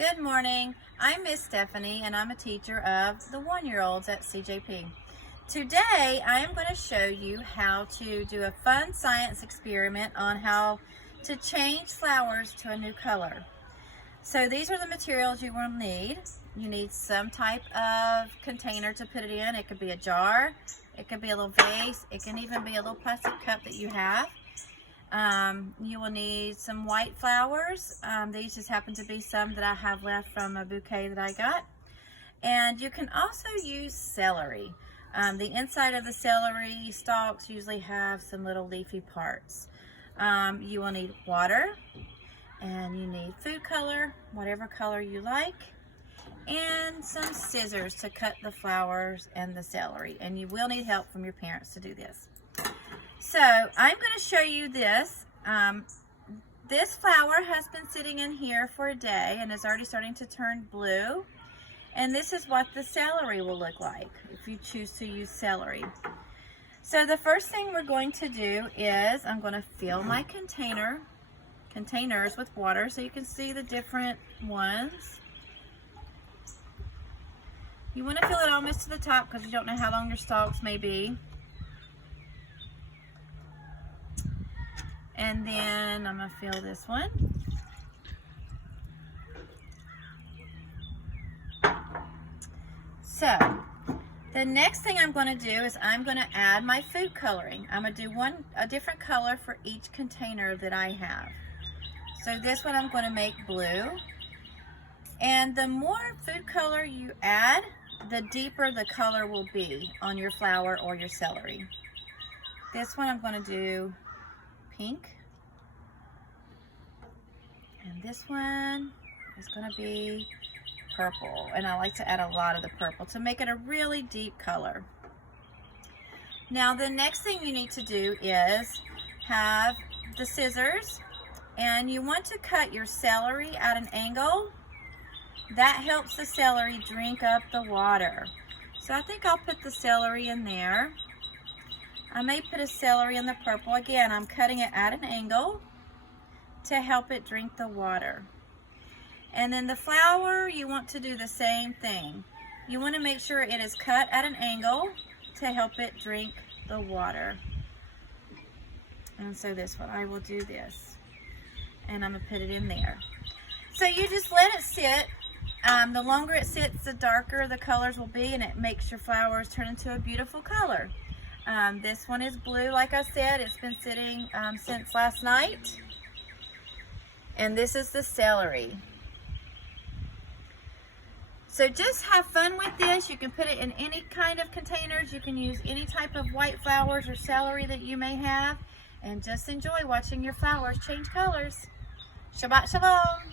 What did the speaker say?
Good morning. I'm Ms. Stephanie and I'm a teacher of the 1-year-olds at CJP. Today I am going to show you how to do a fun science experiment on how to change flowers to a new color. So these are the materials you will need. You need some type of container to put it in. It could be a jar, it could be a little vase, it can even be a little plastic cup that you have. You will need some white flowers. These just happen to be some that I have left from a bouquet that I got. And you can also use celery. The inside of the celery stalks usually have some little leafy parts. You will need water, and you need food color, whatever color you like, and some scissors to cut the flowers and the celery. And you will need help from your parents to do this. So I'm going to show you this. This flower has been sitting in here for a day and is already starting to turn blue. And this is what the celery will look like if you choose to use celery. So the first thing we're going to do is I'm going to fill my containers with water so you can see the different ones. You want to fill it almost to the top because you don't know how long your stalks may be. And then I'm going to fill this one. So, the next thing I'm going to do is I'm going to add my food coloring. I'm going to do a different color for each container that I have. So this one I'm going to make blue. And the more food color you add, the deeper the color will be on your flower or your celery. This one I'm going to do pink, and this one is going to be purple, and I like to add a lot of the purple to make it a really deep color. Now the next thing you need to do is have the scissors, and you want to cut your celery at an angle. That helps the celery drink up the water. So I think I'll put the celery in there. I may put a celery in the purple. Again, I'm cutting it at an angle to help it drink the water. And then the flower, you want to do the same thing. You want to make sure it is cut at an angle to help it drink the water. And so this one, I will do this. And I'm going to put it in there. So you just let it sit. The longer it sits, the darker the colors will be, and it makes your flowers turn into a beautiful color. This one is blue, like I said. It's been sitting since last night. And this is the celery. So just have fun with this. You can put it in any kind of containers. You can use any type of white flowers or celery that you may have. And just enjoy watching your flowers change colors. Shabbat Shalom.